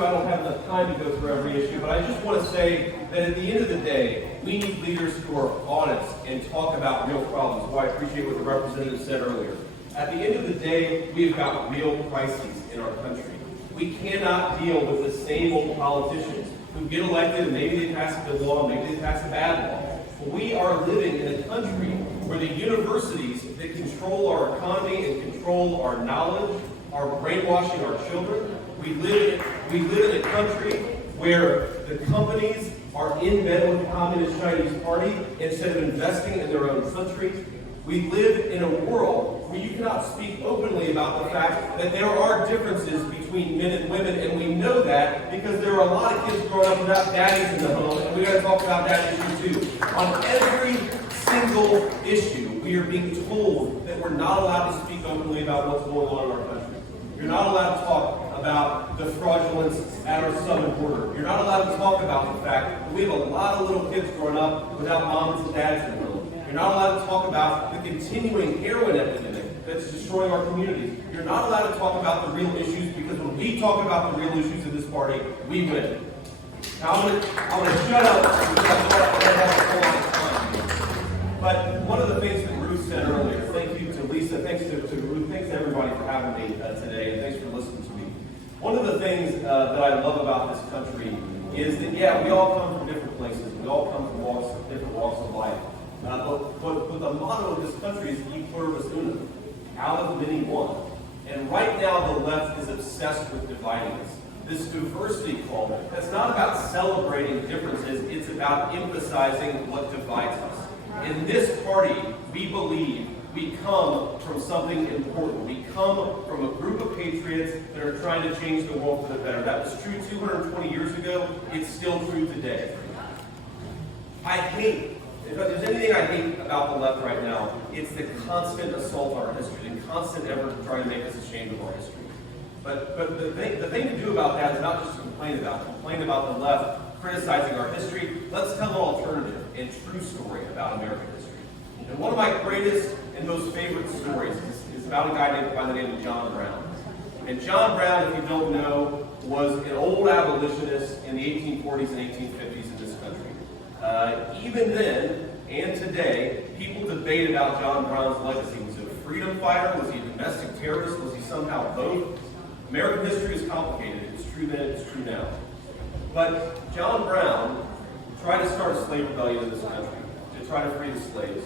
issue. I don't have enough time to go through every issue, but I just want to say that at the end of the day, we need leaders who are honest and talk about real problems. Well, I appreciate what the representative said earlier. At the end of the day, we've got real crises in our country. We cannot deal with the same old politicians who get elected and maybe they pass a good law, maybe they pass a bad law. We are living in a country where the universities that control our economy and control our knowledge are brainwashing our children. We live in a country where the companies are in bed with the Communist Chinese Party instead of investing in their own country. We live in a world where you cannot speak openly about the fact that there are differences between men and women, and we know that because there are a lot of kids growing up without daddies in the home, and we got to talk about that issue too. On every single issue, we are being told that we're not allowed to speak openly about what's going on in our country. You're not allowed to talk about the fraudulence at our southern border. You're not allowed to talk about the fact that we have a lot of little kids growing up without moms and dads in the home. You're not allowed to talk about the continuing heroin epidemic that's destroying our communities. You're not allowed to talk about the real issues because when we talk about the real issues in this party, we win. Now I'm going to shut up because I have a whole lot of time. But one of the things that Ruth said earlier, thank you to Lisa, thanks to Ruth, thanks to everybody for having me today, and thanks for listening to me. One of the things that I love about this country is that, yeah, we all come from different places. We all come from different walks of life. But the motto of this country is E pluribus unum, out of many one. And right now the left is obsessed with dividing us. This diversity call, that's not about celebrating differences, it's about emphasizing what divides us. In this party, we believe we come from something important. We come from a group of patriots that are trying to change the world for the better. That was true 220 years ago. It's still true today. If there's anything I hate about the left right now, it's the constant assault on our history, the constant effort to try to make us ashamed of our history. But the thing to do about that is not just to complain about the left criticizing our history. Let's tell an alternative and true story about American history. And one of my greatest and most favorite stories is about a guy by the name of John Brown. And John Brown, if you don't know, was an old abolitionist in the 1840s and 1850s in this country. Even then, and today, people debate about John Brown's legacy. Was he a freedom fighter? Was he a domestic terrorist? Was he somehow both? American history is complicated. It's true then, it's true now. But John Brown tried to start a slave rebellion in this country to try to free the slaves.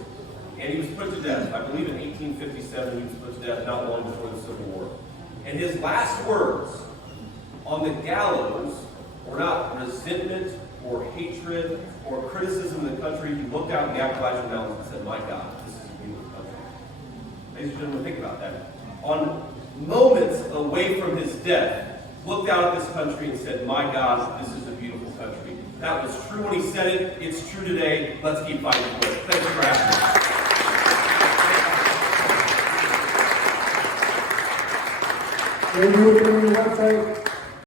And he was put to death. I believe in 1857 he was put to death not long before the Civil War. And his last words on the gallows were not resentment or hatred or criticism of the country. He looked out at the Appalachian Mountains and said, "My God, this is a beautiful country." Ladies and gentlemen, think about that. On moments away from his death, looked out at this country and said, "My God, this is a beautiful country." That was true when he said it. It's true today. Let's keep fighting for it. Thanks for having me. Go to the website.